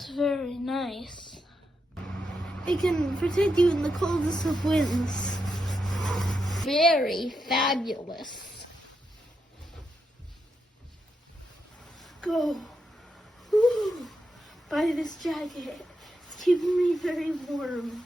It's very nice. It can protect you in the coldest of winds. Very fabulous. Go. Woo. Buy this jacket. It's keeping me very warm.